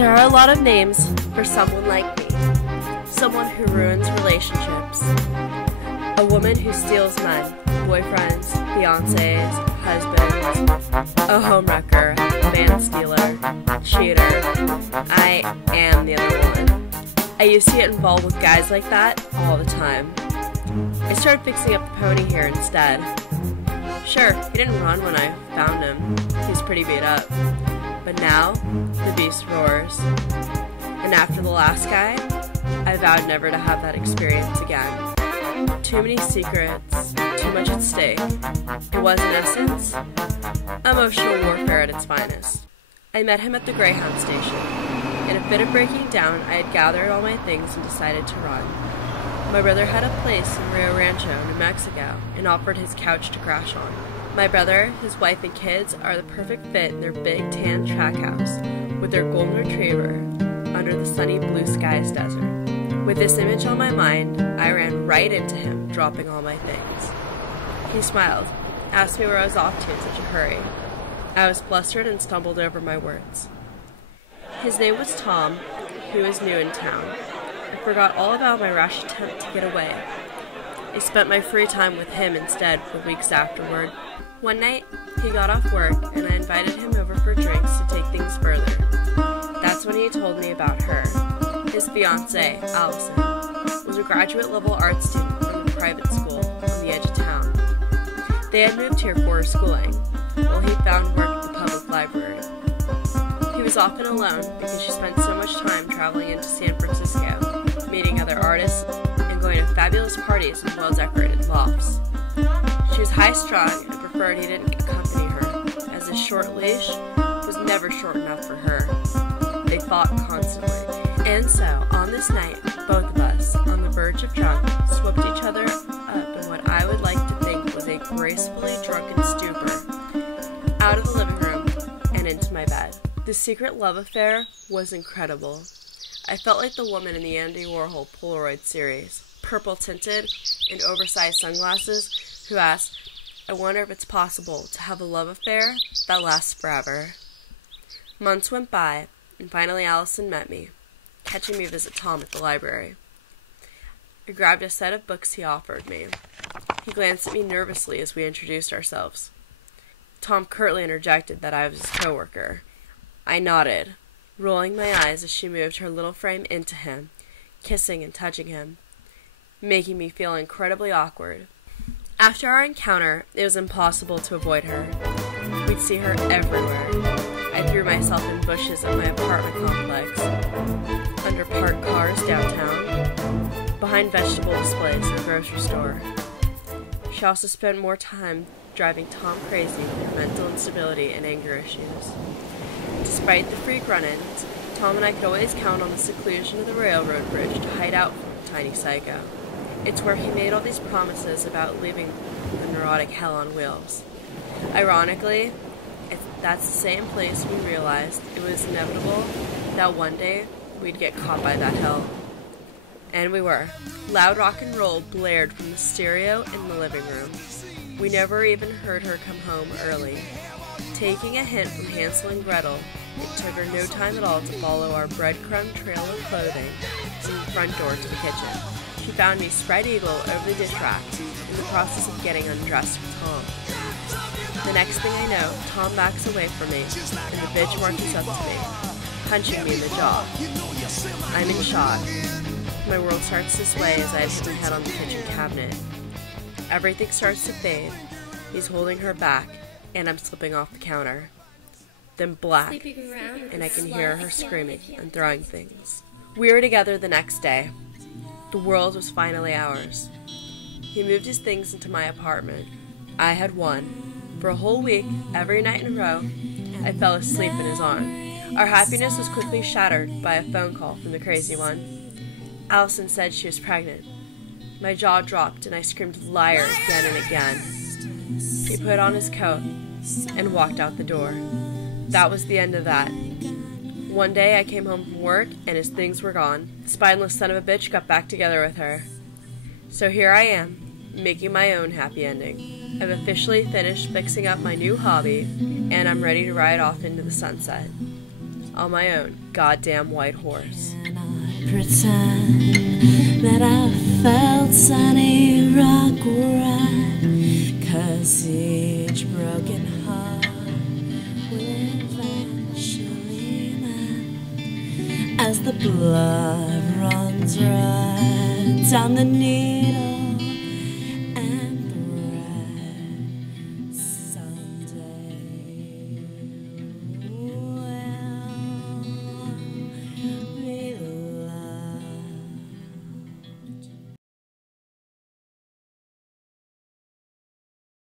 There are a lot of names for someone like me. Someone who ruins relationships. A woman who steals men, boyfriends, fiancés, husbands. A homewrecker, man stealer, cheater. I am the other woman. I used to get involved with guys like that all the time. I started fixing up the pony here instead. Sure, he didn't run when I found him. He's pretty beat up. But now, the beast roars. And after the last guy, I vowed never to have that experience again. Too many secrets, too much at stake. It was, in essence, emotional warfare at its finest. I met him at the Greyhound station. In a fit of breaking down, I had gathered all my things and decided to run. My brother had a place in Rio Rancho, New Mexico, and offered his couch to crash on. My brother, his wife, and kids are the perfect fit in their big tan track house with their golden retriever under the sunny blue skies desert. With this image on my mind, I ran right into him, dropping all my things. He smiled, asked me where I was off to in such a hurry. I was flustered and stumbled over my words. His name was Tom, who was new in town. I forgot all about my rash attempt to get away. I spent my free time with him instead for weeks afterward. One night, he got off work, and I invited him over for drinks to take things further. That's when he told me about her. His fiancée, Allison, was a graduate-level art student from a private school on the edge of town. They had moved here for her schooling, while he found work at the public library. He was often alone because she spent so much time traveling into San Francisco, meeting other artists, and going to fabulous parties in well-decorated lofts. She was high-strung and preferred he didn't accompany her, as his short leash was never short enough for her. They fought constantly. And so, on this night, both of us, on the verge of drunk, swept each other up in what I would like to think was a gracefully drunken stupor, out of the living room and into my bed. The secret love affair was incredible. I felt like the woman in the Andy Warhol Polaroid series, purple-tinted and oversized sunglasses, who asked, "I wonder if it's possible to have a love affair that lasts forever." Months went by, and finally Allison met me, catching me visit Tom at the library. I grabbed a set of books he offered me. He glanced at me nervously as we introduced ourselves. Tom curtly interjected that I was his coworker. I nodded, rolling my eyes as she moved her little frame into him, kissing and touching him, making me feel incredibly awkward. After our encounter, it was impossible to avoid her. We'd see her everywhere. I threw myself in bushes at my apartment complex, under parked cars downtown, behind vegetable displays in the grocery store. She also spent more time driving Tom crazy with her mental instability and anger issues. Despite the freak run-ins, Tom and I could always count on the seclusion of the railroad bridge to hide out from the tiny psycho. It's where he made all these promises about leaving the neurotic hell on wheels. Ironically, that's the same place we realized it was inevitable that one day we'd get caught by that hell. And we were. Loud rock and roll blared from the stereo in the living room. We never even heard her come home early. Taking a hint from Hansel and Gretel, it took her no time at all to follow our breadcrumb trail of clothing from the front door to the kitchen. She found me spread eagle over the dish rack in the process of getting undressed for Tom. The next thing I know, Tom backs away from me, and the bitch marches up to me, punching me in the jaw. I'm in shock. My world starts to sway as I hit my head on the kitchen cabinet. Everything starts to fade. He's holding her back, and I'm slipping off the counter. Then black, and I can hear her screaming and throwing things. We were together the next day. The world was finally ours. He moved his things into my apartment. I had won. For a whole week, every night in a row, I fell asleep in his arm. Our happiness was quickly shattered by a phone call from the crazy one. Allison said she was pregnant. My jaw dropped and I screamed liar again and again. He put on his coat and walked out the door. That was the end of that. One day I came home from work and his things were gone. The spineless son of a bitch got back together with her. So here I am, making my own happy ending. I've officially finished fixing up my new hobby, and I'm ready to ride off into the sunset. on my own goddamn white horse. And I pretend that I felt any regret, 'cause each broken heart will eventually mend. As the blood runs red down the needle